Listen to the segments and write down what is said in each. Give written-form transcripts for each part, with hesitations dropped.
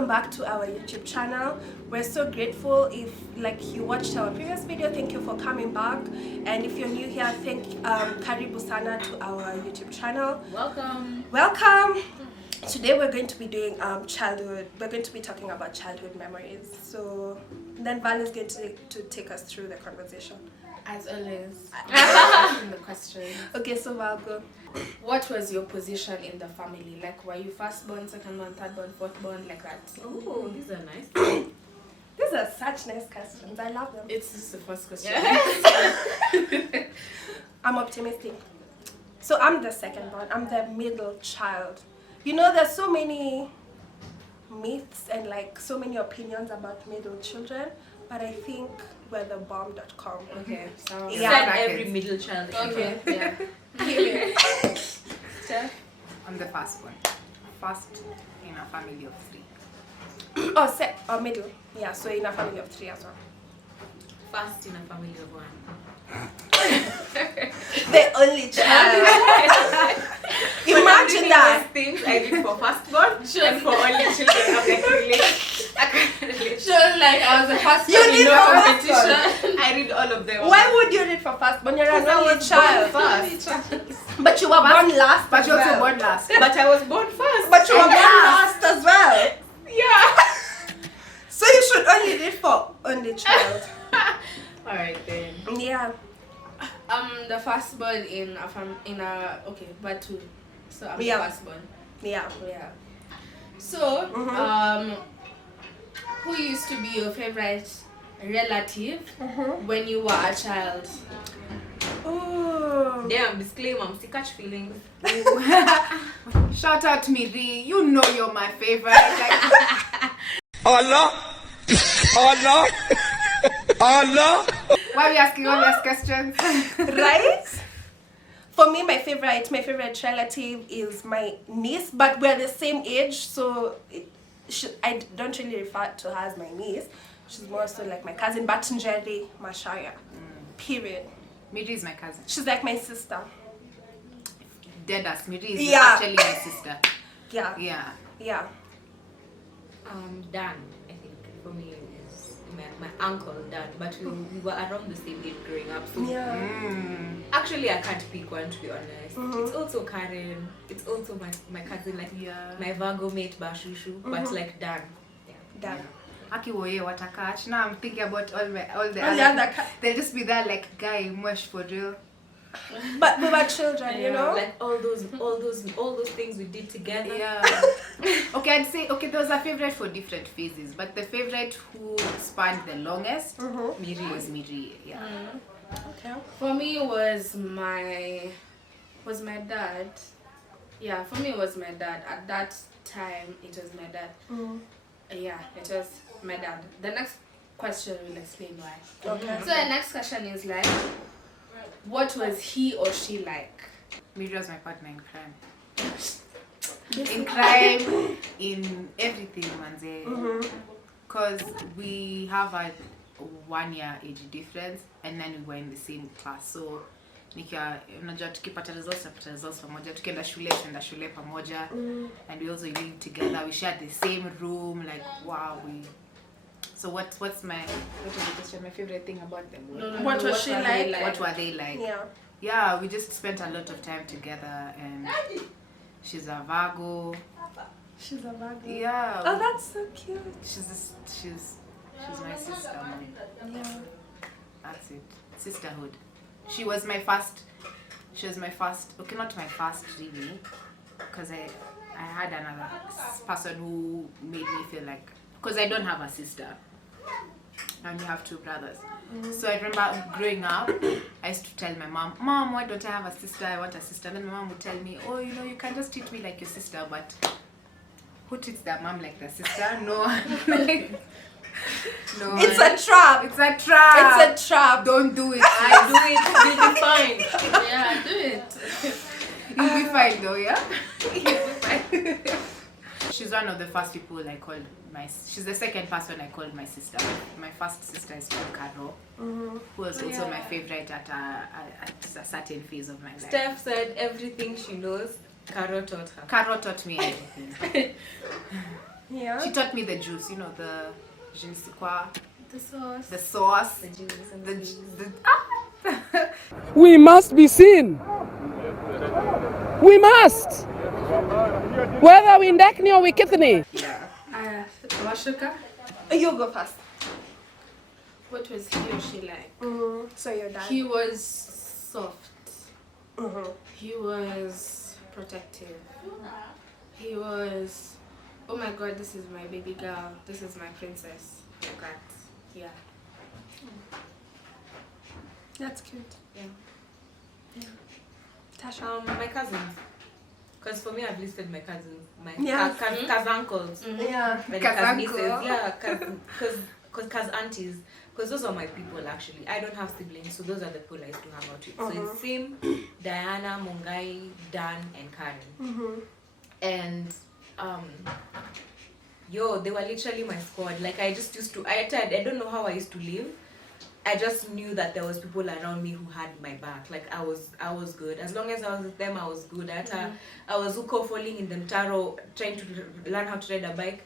welcome back to our YouTube channel. We're so grateful if you watched our previous video. Thank you for coming back, and if you're new here, karibu sana to our YouTube channel. Welcome. Today we're going to be doing childhood. We're going to be talking about childhood memories. So then Val is going to take us through the conversation. As always, the question. Okay, so Val, go. What was your position in the family? Like, were you first born, second born, third born, fourth born, like that? Oh, these are nice. These are such nice questions. I love them. It's just the first question. Yeah. I'm optimistic. So I'm the second born. I'm the middle child. You know, there's so many myths and so many opinions about middle children, but I think we're the bomb.com. Okay, so yeah, every middle child. Okay, yeah. Steph? I'm the first one. First in a family of 3. Or middle. Yeah, so in a family of 3 as well. First in a family of 1. The only child. Imagine that. Things I did for firstborn and for only children. I can relate. Sure, like I was the first You one did in no for competition. I read all of them. Why would you read for firstborn? You're an only child. But you were born last. But as you also well. born last. But I was born first. But you were born last as well. Yeah. So you should only read for only child. Alright then. Yeah. I'm the first born in a but 2. So I'm the first born. Yeah. Yeah. So who used to be your favorite relative when you were a child? Oh. Damn, disclaimer, I'm still catch feelings. Shout out to Miri. You know you're my favorite. Like, Allah. Allah. Allah. why are we asking all these questions? Right? For me, my favorite relative is my niece, but we're the same age, so I don't really refer to her as my niece. She's more so like my cousin, Batunjeri Mashaya. Period. Miri is my cousin. She's like my sister. Deadass. Miri is Yeah. actually my sister. Yeah. Yeah. Yeah. Dan, I think for me is my uncle Dan, but we were around the same age growing up. So Yeah. actually I can't pick one, to be honest. It's also Karen. It's also my cousin, like my Virgo mate Bashushu, but like Dan. Yeah. Dan. Aki woye watakach. Now I'm thinking about all the other they'll just be there like, guy, mush for real. But we were children, you know? like all those things we did together. Yeah. Okay, I'd say there was a favorite for different phases, but the favorite who spanned the longest Miri was Miri. Yeah. Okay. For me was my dad. Yeah, for me it was my dad. At that time it was my dad. Yeah, it was my dad. The next question will explain why. Okay. So the next question is like, what was he or she like? Miri was my partner in crime. In crime, in everything, manze. Because we have a 1-year age difference, and then we were in the same class. So unajua tukipata results pamoja, tukienda shule pamoja, and we also live together. We shared the same room, like wow. So what's the question? My favorite thing about them. What was she like? What were they like? Yeah. Yeah, we just spent a lot of time together, and she's a Virgo. She's a Virgo. Yeah. Oh, that's so cute. She's my sister, man. Yeah. That's it. Sisterhood. She was my first. Okay, not my first really, because I had another person who made me feel like, because I don't have a sister. I only have 2 brothers. So I remember growing up, I used to tell my mom, why don't I have a sister? I want a sister. And then my mom would tell me, oh, you can just treat me like your sister, but who treats their mom like their sister? No one. No. It's a trap. It's a trap. It's a trap. Don't do it. I do it, you'll be fine. Yeah, do it. You'll be fine though, yeah? You'll be fine. She's one of the first people I called she's the second person I called my sister. My first sister is called Karo, who was also my favorite at a certain phase of my life. Steph said everything she knows, Karo taught her. Karo taught me everything. Yeah. She taught me the juice, you know, the je ne sais quoi, The sauce. the sauce, The juice and the, the juice. We must be seen. We must. Whether we ndekni or we kithni. Washuka. You go first. What was he or she like? So your dad. He was soft. He was protective. He was, oh my god, this is my baby girl. This is my princess. Like that. Yeah. That's cute. Yeah. Tasha. My cousins. Because for me, I've listed my cousins. My Yes. cousin-uncles. Yeah. Like Cousin-uncle. nieces. Yeah, because aunties. Because those are my people, actually. I don't have siblings, so those are the people I used to hang out with. So it's Sim, Diana, Mungai, Dan, and Karen. And they were literally my squad. Like I just used to, I don't know how I used to live. I just knew that there was people around me who had my back. Like I was good. As long as I was with them, I was good. I was uko falling in the mtaro, trying to learn how to ride a bike.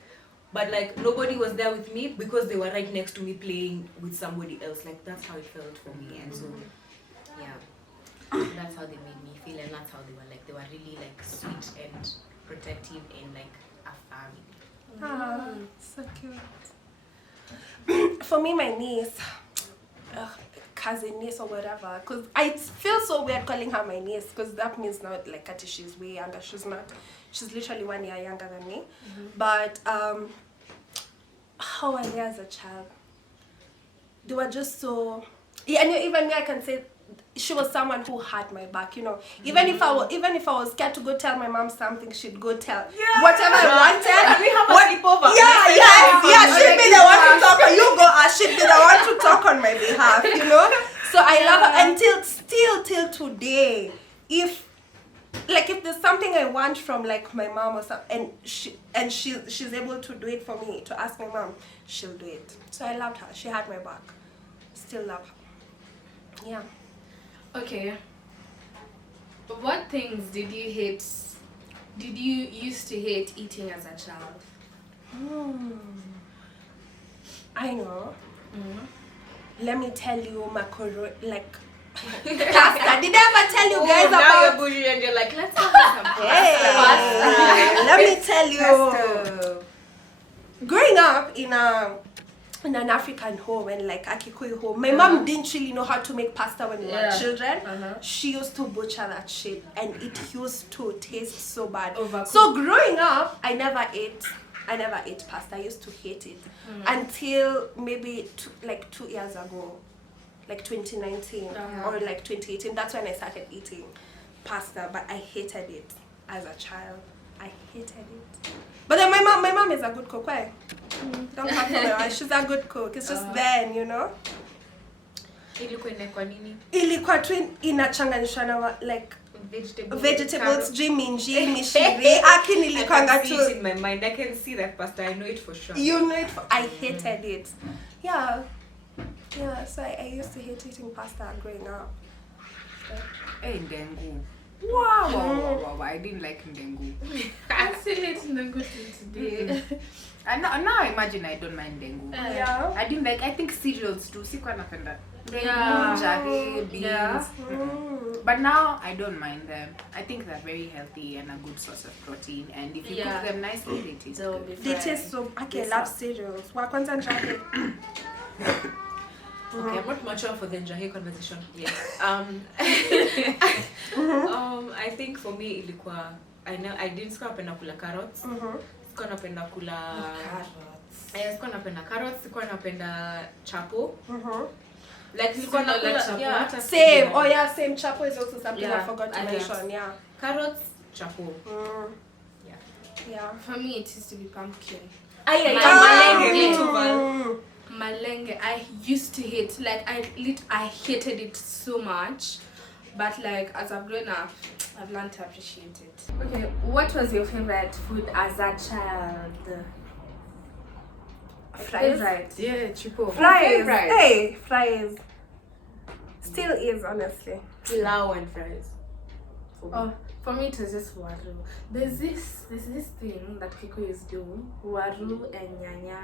But like nobody was there with me because they were right next to me playing with somebody else. Like that's how it felt for me. And so yeah, that's how they made me feel, and that's how they were like. They were really like sweet and protective and like a family. So cute. For me, my niece, cousin, niece, or whatever, because I feel so weird calling her my niece, because that means not like Kati, she's way younger. She's not. She's literally 1 year younger than me. But how are they as a child? They were just so. Yeah, and even me, I can say she was someone who had my back. You know, even if I was scared to go tell my mom something, she'd go tell whatever I wanted. We have a sleepover. Yeah. She'd be the one to talk, or you go. She'd be the one to talk on my behalf. You know. So I love her until till today. If there's something I want from like my mom or something, and she's able to do it for me, to ask my mom, she'll do it. So I loved her. She had my back. Still love her. Yeah. Okay. What things did you used to hate eating as a child? I know. Let me tell you, macaroni, like pasta. Did I ever tell you guys now about? you're bougie and you're like, let's have some pasta. Let me tell you. Growing up in an African home and like a Kikuyu home, my mom didn't really know how to make pasta when we were children. She used to butcher that shit, and it used to taste so bad. So growing up, I never ate pasta. I used to hate it until maybe 2 years ago, like 2019 or like 2018. That's when I started eating pasta, but I hated it as a child. I hated it. But then my mom is a good cook. Why? Don't have to worry. She's a good cook. It's just then, you know. Ilikuwa tu inachanganyishwa na like vegetables, minji, mishiri. Aki nilikuanga tu. In my mind, I can see that pasta. I know it for sure. You know it. I hated it. Yeah. So I used to hate eating pasta growing up. Hey, ndengu. Wow. I didn't like ndengu. I still hate ndengu today. And now I imagine I don't mind ndengu. Yeah. I didn't like. I think cereals too. Sikuwa napenda. Yeah. Jahe, beans. Yeah. But now I don't mind them. I think they're very healthy and a good source of protein. And if you cook them nicely, they taste good. They taste so. I love cereals. Wa kwanza njahe. Okay, I'm not mature for the njahe conversation yet. I think for me ilikuwa I didn't sikuwa napenda kula carrots. Sikuwa napenda kula sikuwa napenda carrots, sikuwa napenda chapo. Like nilikuwa nakula chapo. Same. Oh yeah, same. Chapo is also something I forgot to mention. Yeah. Carrots, chapo. Yeah. For me, it used to be pumpkin. Malenge, I used to hate, like I hated it so much, but like as I've grown up, I've learned to appreciate it. Okay, what was your favorite food as a child? Fries. Yeah, chipo. Fries. Hey, fries. Still is, honestly. Pilau and fries. For me, it was just waru. There's this thing that Kikuyus do. Waru and nyanya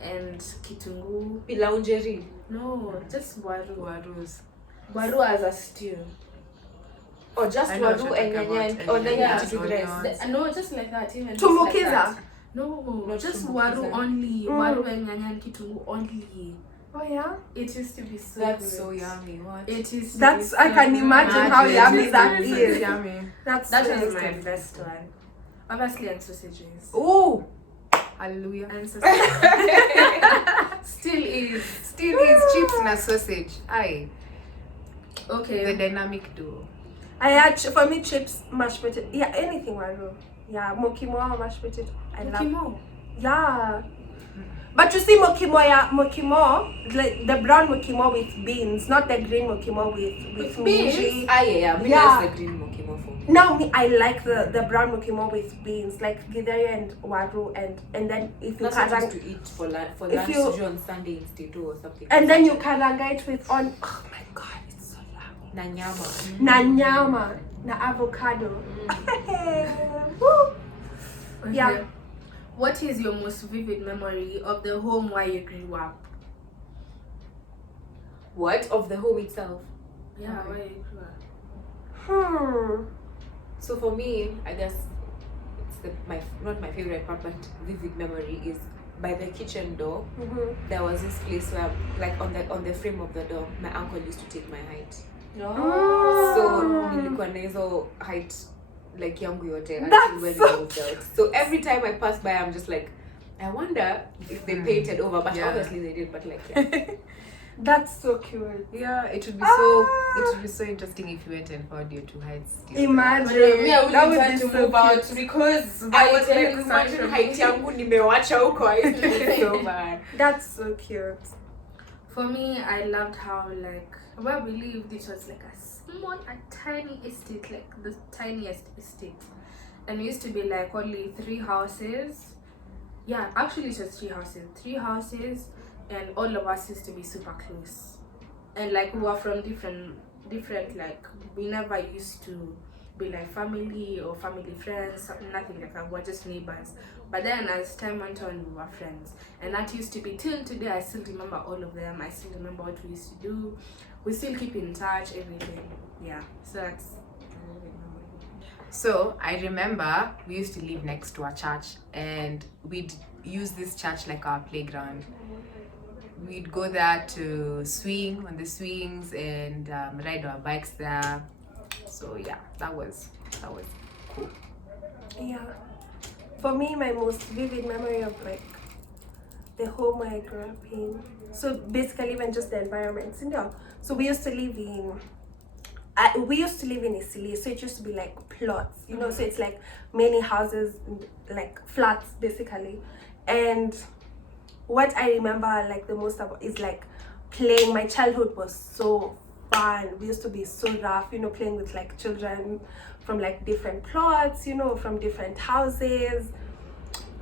and kitungu. Pilaunjeri. No, just waru. Warus. Waru as a stew. Or just I know what waru you're and talking nyanya about. or then Yeah. you do rice. No, just like that. Even just Tumbukiza? like that. No, Not just tumbukiza. waru only. Mm. Waru and nyanya and kitungu only. Oh yeah? It used to be so That's good. so yummy. What? It is. to That's, be I so can good. imagine how yummy that It's is. yummy. That's That so was my tasty. best one. Obviously, and sausages. Oh! Hallelujah. And sausages. Still is. Still is chips and sausage. Aye. Okay. The dynamic duo. I had, for me, chips, mashed potato. Yeah, anything waru. Yeah, mokimo, mashed potato. I love. Mokimo. Yeah. But you see mokimo, like the brown mokimo with beans, not the green mokimo with beans? minji. Yeah. Me Yeah. that's the green mokimo for me. Now me, I like the brown mokimo with beans, like githeri and waru, and then if you That's what I karang, used to eat for If lunch you- on Sunday instead or something. and then you karanga it with on. Oh my god, it's so yummy. Nanyama. Na nyama, na avocado. Woo. Okay. Yeah. What is your most vivid memory of the home where you grew up? What? Of the home itself. Yeah, Okay. where you grew up. So for me, I guess it's not my favorite part, but vivid memory is by the kitchen door. There was this place where, like on the frame of the door, my uncle used to take my height. So nilikuwa na hizo height like yangu yote until That's when so we moved out. So every time I pass by, I'm just like, I wonder if they painted over, but Yeah. obviously they did. But like, yeah. That's so cute. Yeah, it would be so interesting if you went and found your two heights still. Imagine. Me, I That would would like be to so move out cute. because I was like, telling imagine something height yangu nimewacha huko. I used to be so bad. That's so cute. For me, I loved how like where we lived, it was like a tiny estate, like the tiniest estate, and it used to be like only 3 houses. Yeah, actually it was 3 houses, and all of us used to be super close, and like we were from different like we never used to be like family or family friends, nothing like that. We're just neighbors. But then as time went on, we were friends, and that used to be till today. I still remember all of them. I still remember what we used to do. We still keep in touch, everything. Yeah, so that's a little bit memory. So I remember we used to live next to a church, and we'd use this church like our playground. We'd go there to swing on the swings and ride our bikes there. So yeah, that was cool. Yeah. For me, my most vivid memory of like the home I grew up in. So basically, even just the environment. So we used to live in. We used to live in Isili, so it used to be like plots, you know. So it's like many houses, like flats, basically. And what I remember like the most about is like playing. My childhood was so fun. We used to be so rough, you know, playing with like children from like different plots, you know, from different houses.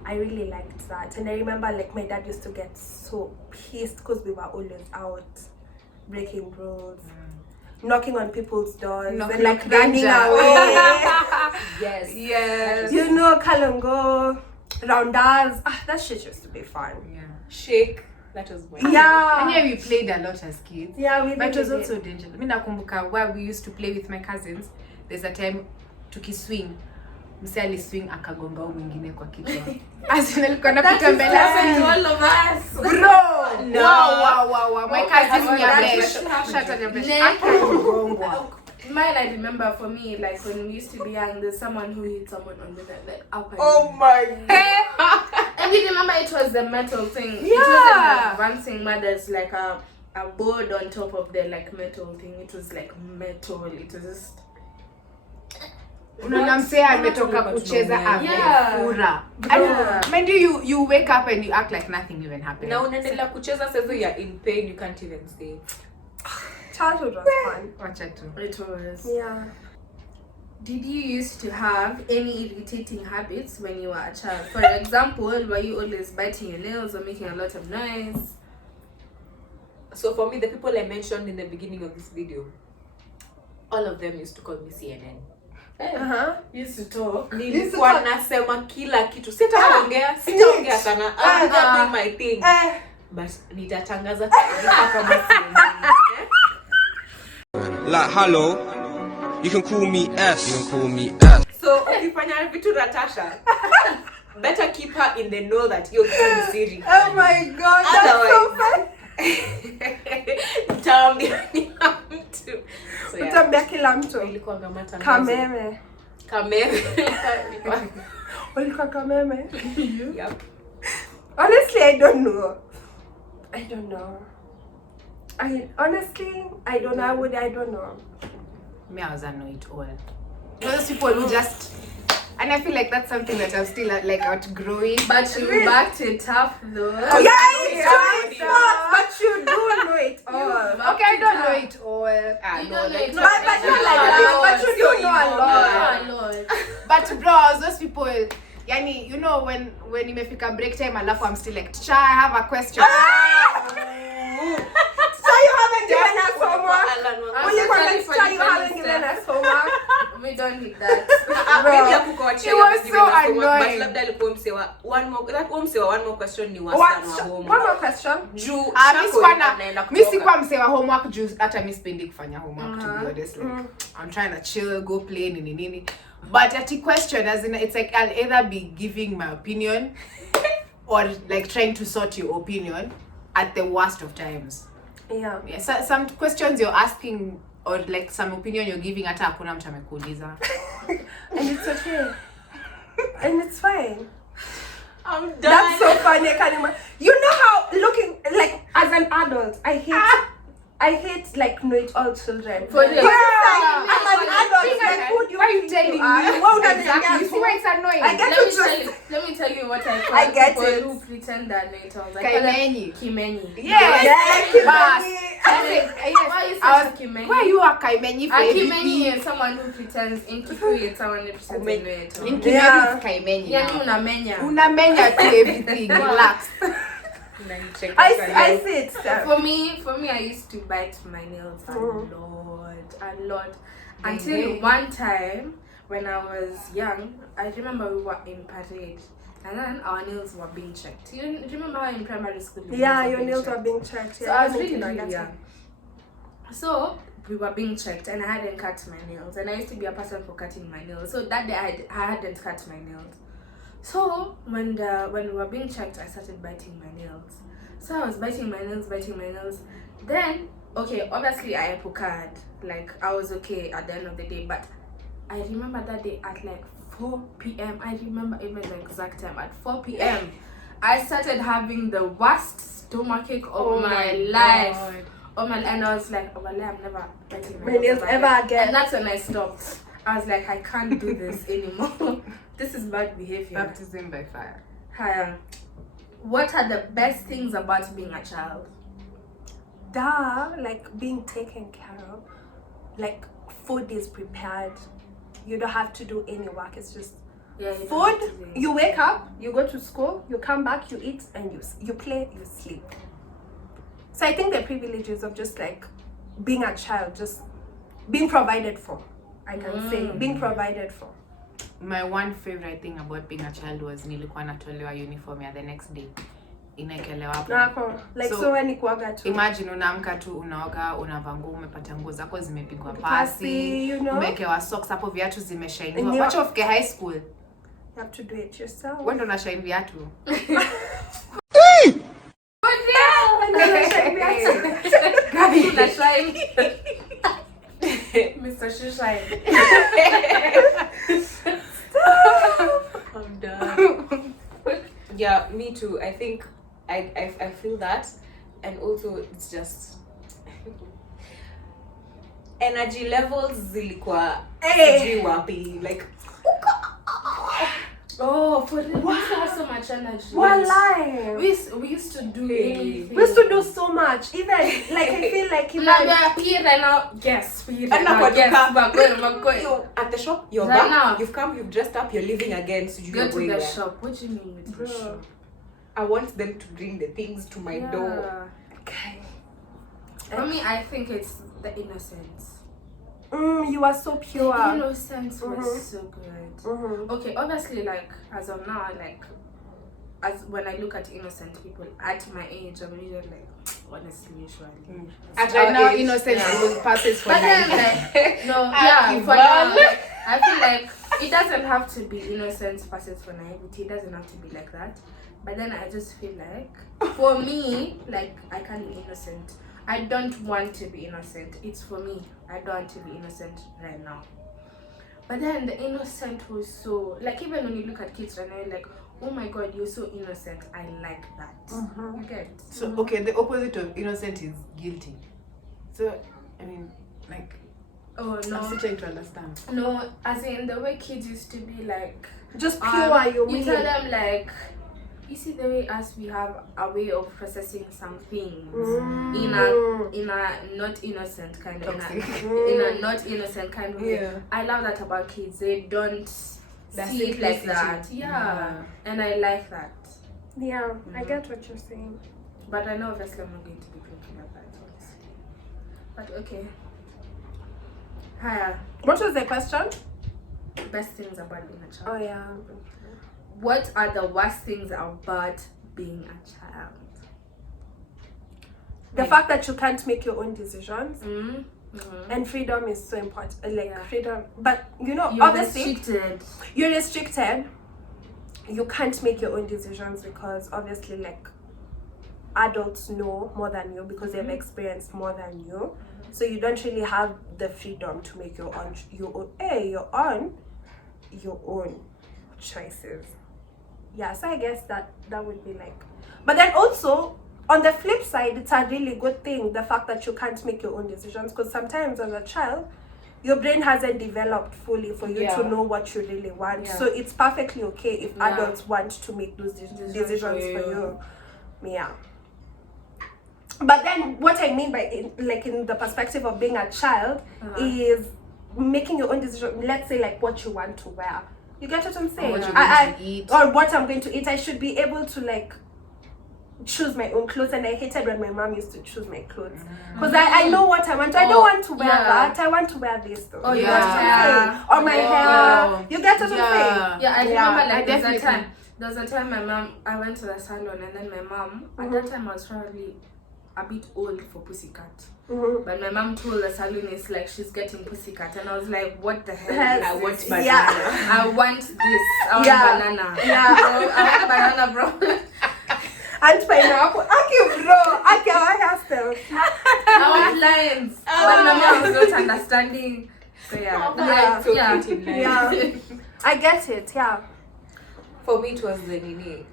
I really liked that. And I remember like my dad used to get so pissed because we were always out breaking rules, knocking on people's doors, and like running danger. away. Yes. You know, Kalongo, rounders. That shit used to be fun. Yeah. Shake. That was my And Yeah. yeah, we played a lot as kids. Yeah, we But it was did. also dangerous. Mimi nakumbuka where we used to play with my cousins. There's a time tukiswing. Msee aliswing akagonga huyu mwingine kwa kichwa. As in alikuwa anapita mbele. Happened to all of us. Bro! No. Wow. My cousin Okay, Nyabesh. that's Shout out Nyabesh. Neck. Akagongwa. Mine, I remember for me, like when we used to be young, there's someone who hit someone on the like up and down. my. And you remember it was the metal thing. It Yeah. wasn't like bouncing mud. There's like a board on top of the like metal thing. It was like metal. It was just. Unaona msee ametoka kucheza amefura. And mind you wake up and you act like nothing even happened. Na unaendelea kucheza sasa you're in pain, you can't even stay. Childhood was fun. Wacha tu. It was. Yeah. Did you used to have any irritating habits when you were a child? For example, were you always biting your nails or making a lot of noise? So for me, the people I mentioned in the beginning of this video, all of them used to call me CNN. Used to talk. Nilikuwa nasema kila kitu. Sitaongea sana. I'm just doing my thing. But nitatangaza taarifa kama siongei. Like, hello, you can call me S. So, ukifanya vitu Natasha, better keep her in the know that you're keeping siri. Oh my god, that's so funny. Utaambia kila mtu. So, yeah. Utaambia kila mtu. Ilikuwa kama tangazo. Kameme. Ulikuwa kameme? Yep. Honestly, I don't know. I don't know. I don't know. Me, I was annoyed all. Those people who just, and I feel like that's something that I'm still like outgrowing. But you backed it up though. Oh, yeah, it's not, but you do know it all. Okay, I don't know it all. You don't know it all. But you do know a lot. But bros, those people, yani, you know when imefika break time, I'm still like, teacher, I have a question. So you haven't given us homework? Will you haven't given us homework? We don't need that. It was so annoying. But labda alikuwa msewa one more question ni One more question. Juu mi sikuwa msewa homework juu hata mi sipendi kufanya homework to be honest. Like, I'm trying to chill, go play nini. But at the question, as in, it's like I'll either be giving my opinion or like trying to sort your opinion at the worst of times. Yeah. So, some questions you're asking or like some opinion you're giving hata hakuna mtu amekuuliza. And it's okay. And it's fine. I'm done. That's so funny. I can't imagine. You know how looking like as an adult, I hate like know-it-all children. For real. I'm an adult. Like, who do you Why are you think telling you are? me? What would Exactly. You see why it's annoying? I get Let me tell you what I call I get people it. who pretend that know-it-all. Like Kaimenyi. Kimenyi. Yes. Why you are Kaimenyi for Kimenyi is someone who pretends inquires and someone who pretends know-it-all. Inquires Kaimenyi. Yani unamenya. Unamenya to everything. Relax. I see it. For me, I used to bite my nails a lot. Until one time when I was young, I remember we were in parade and then our nails were being checked. Do you remember how in primary school? Yeah, your nails were being checked. So I was really young. So we were being checked and I hadn't cut my nails, and I used to be a person for cutting my nails. So that day I hadn't cut my nails. So when we were being checked, I started biting my nails. So I was biting my nails. Then, okay, obviously I puckered. Like, I was okay at the end of the day. But I remember that day at like 4 p.m. I remember even the exact time. At 4 p.m. I started having the worst stomachache of my life. And I was like, oh, well, I'm never biting my nails ever again. And that's when I stopped. I was like, I can't do this anymore. This is bad behavior. Baptism by fire. What are the best things about being a child? Like being taken care of. Like food is prepared. You don't have to do any work. It's just food. You wake up, you go to school, you come back, you eat, and you play, you sleep. So I think the privileges of just like being a child, just being provided for. I can say being provided for. My one favorite thing about being a child was nilikuwa natolewa uniform ya the next day. Inaekelewa hapo. Like so when you kuaga tu. Imagine unaamka tu unaoga, unavaa nguo, umepata nguo zako zimepigwa pasi, you know? umewekewa socks hapo, viatu zimeshine. Wacha ufike high school. You have to do it yourself. Wewe ndo unashine viatu. Mr. Shushine. I'm done. Yeah, me too. I think I feel that, and also it's just energy levels zilikuwa sijui wapi, like for real. We used to have so much energy. Walai. We used to do anything. We used to do so much. Even like I feel like even at the shop, you're right back, now. you've come, you've dressed up, you're leaving again, so Go you're to going the there. shop. What do you mean with the shop? I want them to bring the things to my door. Okay. For me, I think it's the innocence. You are so pure. The innocence was so good. Okay, obviously, like, as of now, like, as when I look at innocent people at my age, I'm usually like, honestly, usually. At right now, innocence passes for But then, life. like, no, yeah, for now, I feel like it doesn't have to be innocence passes for naivety. It doesn't have to be like that. But then I just feel like, for me, like, I can't be innocent. I don't want to be innocent. It's for me. I don't want to be innocent right now. But then the innocent was so, like, even when you look at kids right now, you're like, oh my god, you're so innocent. I like that. You get it? So, okay, the opposite of innocent is guilty. So, I mean, like, Oh, no. I'm still trying to understand. No, as in the way kids used to be like, just pure, you tell them like, you see the way us we have a way of processing some things in a not innocent kind of in a not innocent kind of way. I love that about kids. They don't see it like that. Yeah. And I like that. Yeah, I get what you're saying. But I know obviously I'm not going to be drinking at that. But okay. Hiya. What was the question? Best things about being a child. Oh yeah. What are the worst things about being a child? The fact that you can't make your own decisions. And freedom is so important. Freedom. But you know, You're obviously you're restricted. You can't make your own decisions because obviously like adults know more than you because they've experienced more than you. So you don't really have the freedom to make your own choices. Yeah, so I guess that would be like, but then also on the flip side, it's a really good thing, the fact that you can't make your own decisions, because sometimes as a child your brain hasn't developed fully for you to know what you really want. So it's perfectly okay if adults want to make those decisions for you. Yeah. But then what I mean by in the perspective of being a child is making your own decision. Let's say like what you want to wear. You get what I'm saying? Or what you're going to eat. Or what I'm going to eat. I should be able to like choose my own clothes, and I hated when my mom used to choose my clothes because I know what I want. I don't want to wear that. I want to wear this though. You get what I'm saying? Or my hair. You get what I'm saying? Yeah, I remember like there was a time my mom, I went to the salon and then my mom, at that time I was probably a bit old for pussycat. But my mom told the salonist like she's getting pussycat, and I was like, what the hell? I want banana. I want this. I want banana. I want banana, bro. And pineapple. Okay, bro. Okay, I have them. I want lions. But my mom was not understanding. So yeah. I get it. Yeah. For me, it was the nini.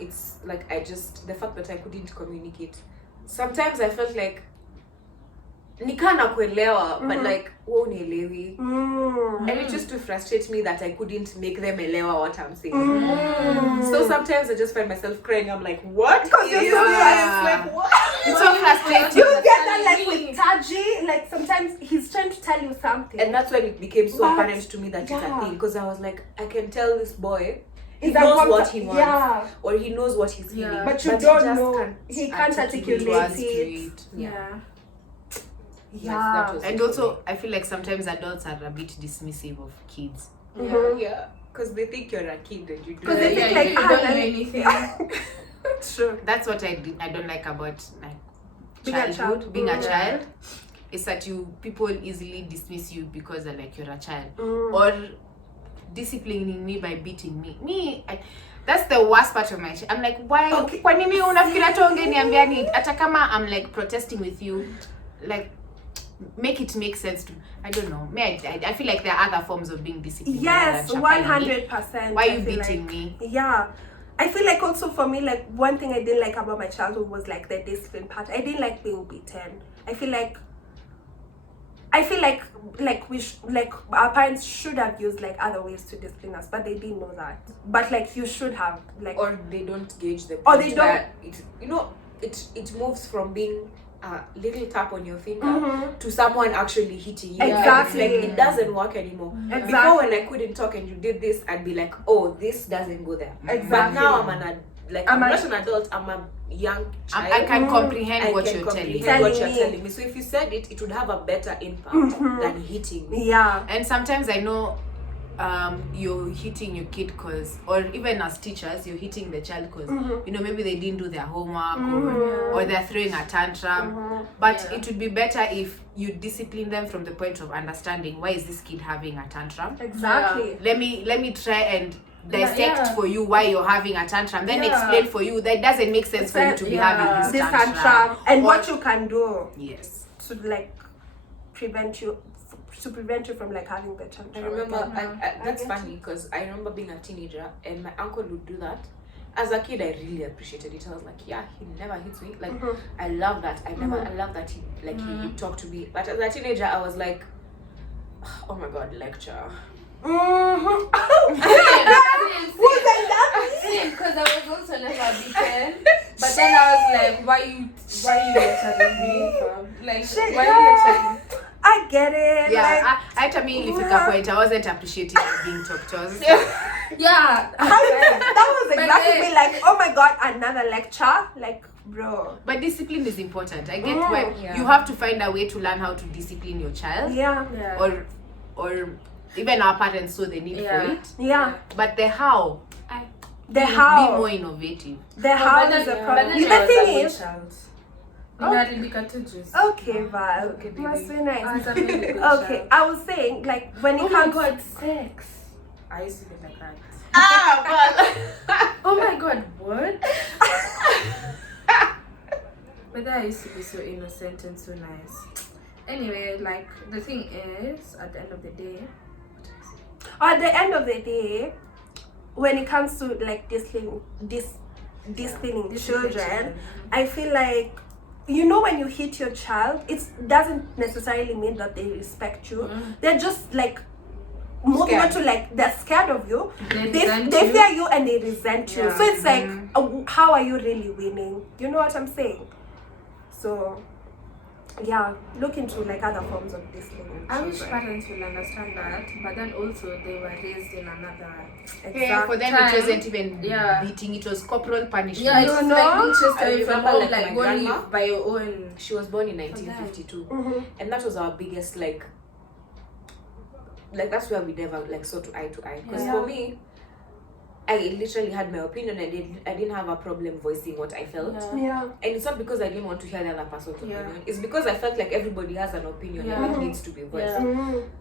It's like the fact that I couldn't communicate. Sometimes I felt like nikana kuelewa, but like unielewi. And it used to frustrate me that I couldn't make them elewa what I'm saying. So sometimes I just find myself crying. I'm like, what? Because you're so like, what? It's so frustrating. You get that like with Taji, like sometimes he's trying to tell you something. And that's when it became so apparent to me that it's a thing. Because I was like, I can tell this boy he knows what he wants, or he knows what he's feeling, but you don't know. He can't articulate it. Yeah. And also, I feel like sometimes adults are a bit dismissive of kids. Because they think you're a kid and you do. Because they think like you don't know anything. True. That's what I don't like about like childhood, being a child. Is that people easily dismiss you because they're like you're a child, or disciplining me by beating me. That's the worst part of my shit. I'm like, why? Kwa nini unafikira tu ungeniambia ni hata kama I'm like protesting with you, like make it make sense to. I don't know. I feel like there are other forms of being disciplined. Yes, 100%. Why are you beating me? Yeah. I feel like also for me, like one thing I didn't like about my childhood was like the discipline part. I didn't like being beaten. I feel like our parents should have used like other ways to discipline us, but they didn't know that. But like you should have or they don't gauge the point. Or they don't. It moves from being a little tap on your finger to someone actually hitting you. Exactly. Like it doesn't work anymore. Before when I couldn't talk and you did this, I'd be like, oh, this doesn't go there. Exactly. But now I'm an like I'm not an adult, I'm a young child. I can comprehend what you're telling me. So if you said it, it would have a better impact than hitting me. Yeah. And sometimes I know you're hitting your kid or even as teachers, you're hitting the child because maybe they didn't do their homework or they're throwing a tantrum. But it would be better if you discipline them from the point of understanding why is this kid having a tantrum. Exactly. Let me try and dissect for you why you're having a tantrum, then explain for you that doesn't make sense for you to be having this tantrum and what you can do to like prevent you from like having the tantrum. I remember that's funny because I remember being a teenager and my uncle would do that. As a kid, I really appreciated it. I was like, yeah, he never hits me. Like I love that. I love that he he talked to me. But as a teenager, I was like, oh my god, lecture. Because I was also never beaten, but then I was like, why you lecturing me from? Like, why you lecturing? I get it. Yeah, I mean, if you point, I wasn't appreciating being talked to. Yeah, that was exactly me. Like, oh my god, another lecture. Like, bro. But discipline is important. I get why you have to find a way to learn how to discipline your child. Yeah. Or even our parents saw the need for it. Yeah. But the how. The how. Be more innovative. The how is a problem. The thing is. Okay, Val. Must be nice. Okay, I was saying, like, when it comes to sex. I used to be like that. Well. Oh my god, what? But I used to be so innocent and so nice. Anyway, like, the thing is, at the end of the day, when it comes to like disciplining children, I feel like, when you hit your child, it doesn't necessarily mean that they respect you. They're just like moving on to like they're scared of you. They fear you and they resent you. So it's like, how are you really winning? You know what I'm saying? So yeah, look into like other forms of discipline. I wish parents will understand that, but then also they were raised in another for them time. It wasn't even beating, it was corporal punishment. Yeah, it was like being chased away from home, like like going live by your own. She was born in 1952, and that was our biggest like that's where we never like saw to eye. Because for me, I literally had my opinion. I didn't have a problem voicing what I felt. Yeah. And it's not because I didn't want to hear the other person's opinion. It's because I felt like everybody has an opinion and it needs to be voiced.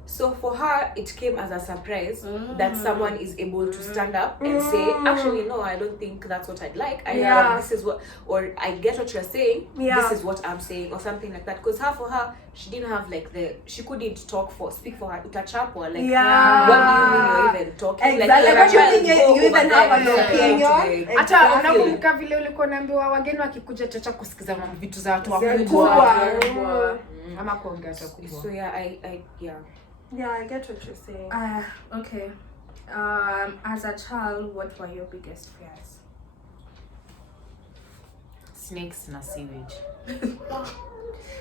So for her, it came as a surprise that someone is able to stand up and say, actually, no, I don't think that's what I'd like. This is what, or I get what you're saying. This is what I'm saying, or something like that. Because for her, she didn't have like she couldn't speak for her. Utachapwa, like, what do you mean you're even talking? Exactly. Like, what do you mean you even have an opinion? Hata unakumbuka vile ulikuwa naambiwa wageni wakikuja chacha kusikiza vitu za watu wakubwa ama kuongea watu wakubwa. So yeah, I get what you're saying. Okay. As a child, what were your biggest fears? Snakes na sewage.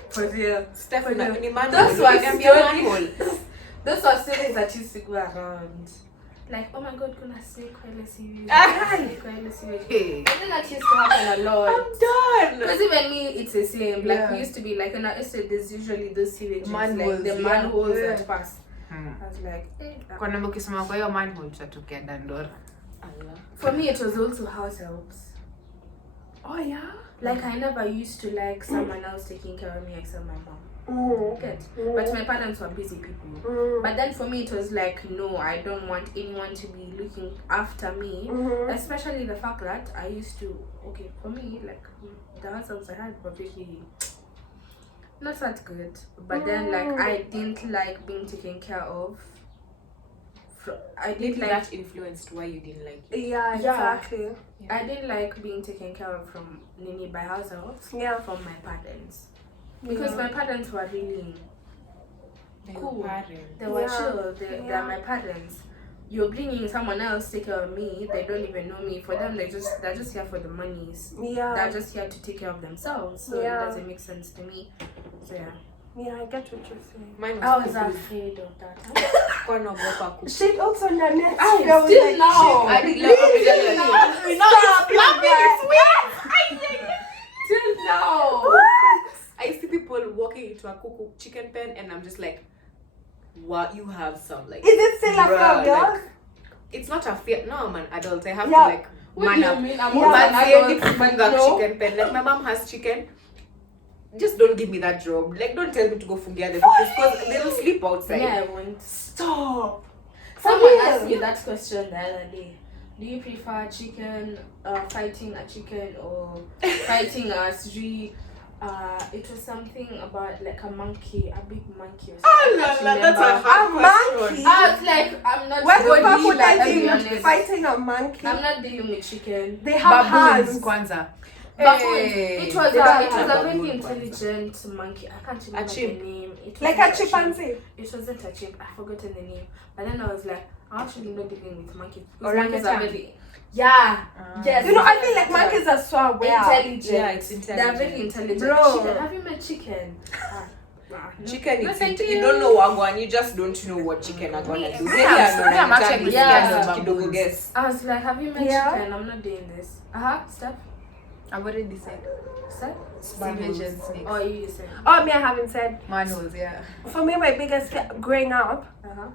For real. Stephanie, those were stories that used to go around. Like, oh my god, kuna snake kwa ile sewage. I think that used to happen a lot. I'm done. Because even me, it's the same. Like, we used to be like, in our estate, there's usually those sewages, like the manholes that pass. I was like, Kwa nini ukisema kwa hiyo manhole tutatokea Dandora? For me, it was also house helps. Oh yeah? Like, I never used to like someone else taking care of me except my mom. Good. But my parents were busy people. But then for me, it was like, no, I don't want anyone to be looking after me. Especially the fact that I used to, for me, like, the households I had were really not that good. But then, like, I didn't like being taken care of. I didn't like that influenced why you didn't like it. Yeah, exactly. I didn't like being taken care of from Nini by households. From my parents. Because my parents were really cool. They were chill. They are my parents. You're bringing someone else to take care of me. They don't even know me. For them, they're just here for the monies. They're just here to take care of themselves. So it doesn't make sense to me. So Yeah, I get what you're saying. Mine I was was afraid of that. Shit, also on the next. I still now. I did love Till now. I see people walking into a cuckoo chicken pen and I'm just like, what, you have some like, Is it still a bruh, girl? like, it's not a fear. No, I'm an adult. I have Yeah. to like What do man you up. mean? I'm But not an adult, siendi but kufunga no. chicken pen. Like my mom has chicken. Just don't give me that job. Like don't tell me to go fungia the cookies because they'll sleep outside. Yeah, I won't. Stop. Someone real? asked me that question the other day. Do you prefer chicken, fighting a chicken or fighting a tree? It was something about like a monkey, a big monkey or something. I can't that's remember. a hard monkey? question. I was like, I'm not When the body, people like, that to be you honest. fighting a monkey, I'm not dealing with chicken. they have Baboons, hands. Kwanza. Baboons. Hey. It was They a don't have very baboon intelligent monkey. I can't remember the chimp. name. It Like wasn't a chimpanzee. It wasn't a chimp. I've forgotten the name. But then I was like, I'm actually not dealing with monkeys. Because monkeys are Orangutan. very... Yeah. Yes. You know, I feel like monkeys are so aware. Intelligent. Yeah, it's They're intelligent. very intelligent. Bro. Chicken. Have you met chicken? Chicken No, is thank you don't know wagwan, you just don't know what chicken are gonna do. Maybe I'm actually scared of kidogo guess. I was like, have you met Yeah. chicken? I'm not doing this. Steph? I've already said. Steph? Sewage and snakes. Oh, you said. Oh, me, I haven't said. Manholes, yeah. For me, my biggest fear growing up, Uh-huh.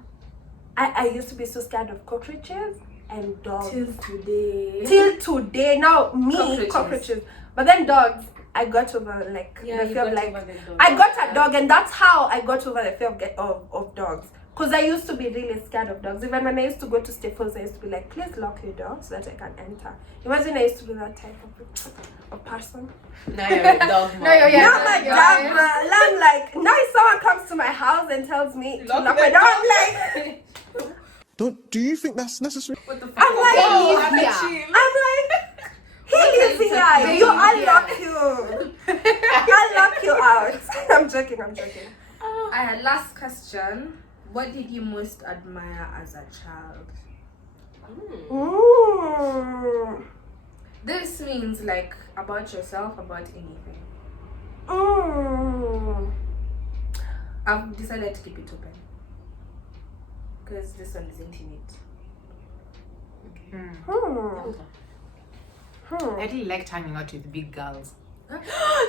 I used to be so scared of cockroaches and dogs. Till today. Till today. Now, me, cockroaches. But then dogs, I got over like the fear of like. I got a dog, and that's how I got over the fear of dogs. Because I used to be really scared of dogs. Even when I used to go to Staples, I used to be like, please lock your door so that I can enter. Imagine I used to be that type of person. Now you're a dog mom. No, you're Now my dog, I'm like, now if someone comes to my house and tells me to lock my door, I'm like, Do you think that's necessary? I'm like, he is here. You unlock you. Unlock you out. I'm joking. I had last question. What did you most admire as a child? Mm. This means like about yourself, about anything. Mm. I've decided to keep it open. Because this one is intimate. I really liked hanging out with big girls.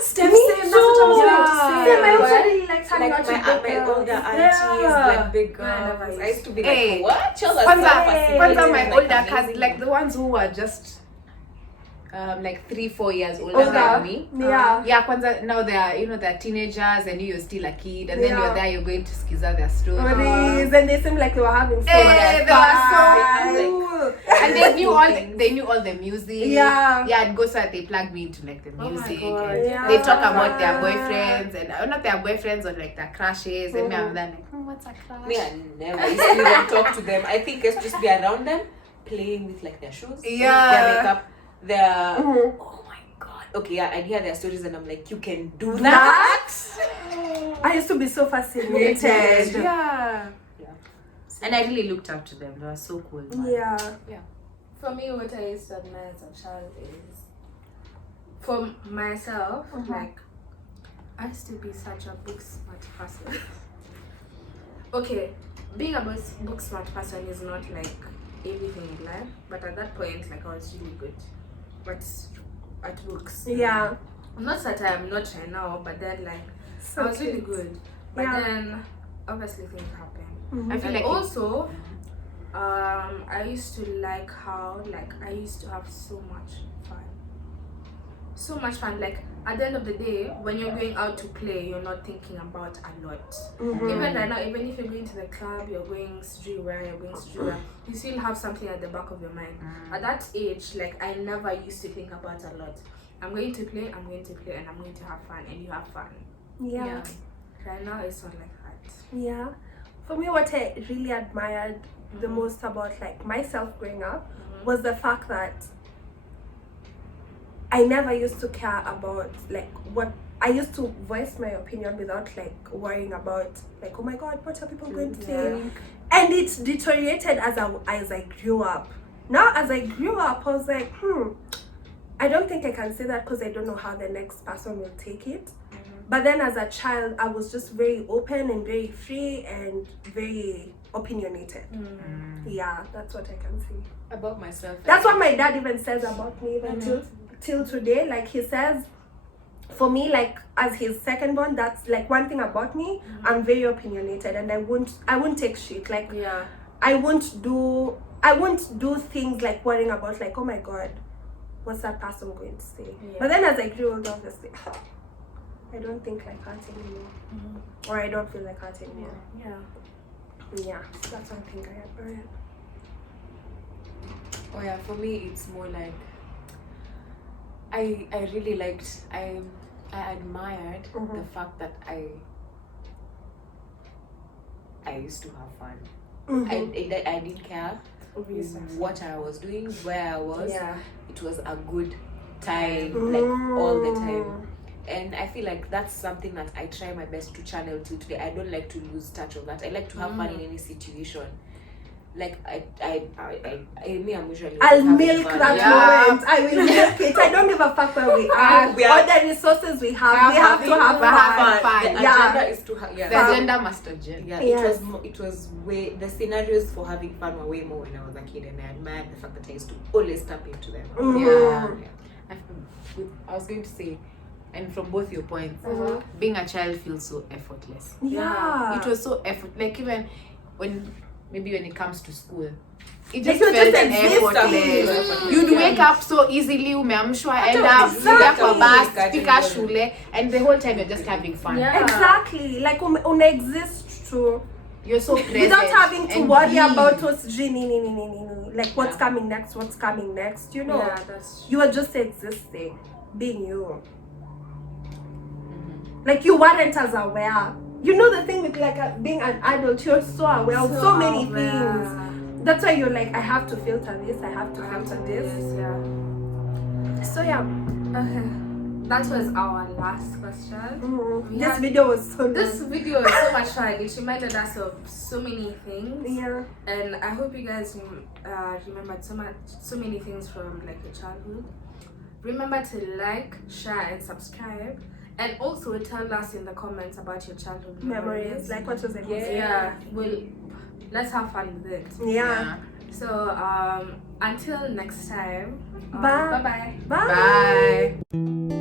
Steph, Me same. too. That's what I was Yeah. going to Same, I say. also really like hanging out with my big girls. older aunties, like big girls. I used to be like, Hey. what? Child are Kwanza, so fascinating, my like, older amazing. cousins, like the ones who were just like 3-4 years older than me. Yeah. Yeah, Kwanza, now they're teenagers and you're still a kid, and then Yeah. you're there, you're going to skiza their stories. And they seem like they were having so Hey, much they were fun. so and they knew all the music. Yeah. Yeah, and go so that they plugged me into like the Oh my music. God. And Yeah. they talk about their boyfriends and not their boyfriends or like their crushes. And me, I'm there like, what's a crush? Me, I never used to even talk to them. I think it's just be around them, playing with like their shoes, Yeah. their makeup, their. Mhm. Oh my god. Okay, yeah, I'd hear their stories and I'm like, you can do that. That? I used to be so fascinated. Yeah. And I really looked up to them. They were so cool. Man. Yeah. For me, what I used to admire as a child is, for myself, like, I used to be such a book smart person. Okay, being a book smart person is not like everything in life, but at that point, like, I was really good at books. Yeah. Not that I'm not right now, but then like So I was really cute. good. But Yeah. then obviously things happen. I feel And like also, I used to like how I used to have so much fun. So much fun. Like at the end of the day, when you're going out to play, you're not thinking about a lot. Even right now, even if you're going to the club, you're going to you still have something at the back of your mind. At that age, like I never used to think about a lot. I'm going to play, and I'm going to have fun, and you have fun. Yeah. Right now, it's not like that. Yeah. For me, what I really admired the most about like myself growing up was the fact that I never used to care about like what I used to voice my opinion without like worrying about like, oh my god, what are people going to think? And it deteriorated as I grew up. Now as I grew up, I was like, I don't think I can say that because I don't know how the next person will take it. But then as a child, I was just very open and very free and very opinionated. Yeah, that's what I can say About myself. That's what my dad even says about me even till today. Like he says, for me, like as his second born, that's like one thing about me. I'm very opinionated, and I won't take shit. Like I won't do things like worrying about like, oh my god, what's that person going to say? But then as I grew older, obviously, I don't think like that anymore, or I don't feel like that anymore. Yeah, so that's one thing I admire. Oh yeah, for me it's more like I really liked I admired the fact that I used to have fun. I didn't care what I was doing, where I was. It was a good time, like all the time. And I feel like that's something that I try my best to channel till today. I don't like to lose touch of that. I like to have fun in any situation. Like I'm usually I'll milk that moment. I will milk it. I don't give a fuck where we are or the resources we have. We have to have fun. The agenda is to have. The agenda must agenda. Yeah, it was way, the scenarios for having fun were way more when I was a kid, and I admired the fact that I used to always tap into them. I was going to say, and from both your points, being a child feels so effortless. It was so like even when it comes to school, it just felt effortless. You'd wake up so easily, umeamshwa, end up there for bus, fika shule, and the whole time you're just having fun. Exactly, like exist to. You're so present without having to worry about what's like what's coming next. You know, you are just existing, being you. Like you weren't as aware. You know the thing with like being an adult, you're so aware of so many things. That's why you're like, I have to filter this, I have to filter this. So okay, that was our last question. This video was so much fun. It reminded us of so many things. And I hope you guys remembered so many things from like your childhood. Remember to like, share, and subscribe. And also tell us in the comments about your childhood memories. Like what was it? Let's have fun with it. So until next time. Bye. Bye.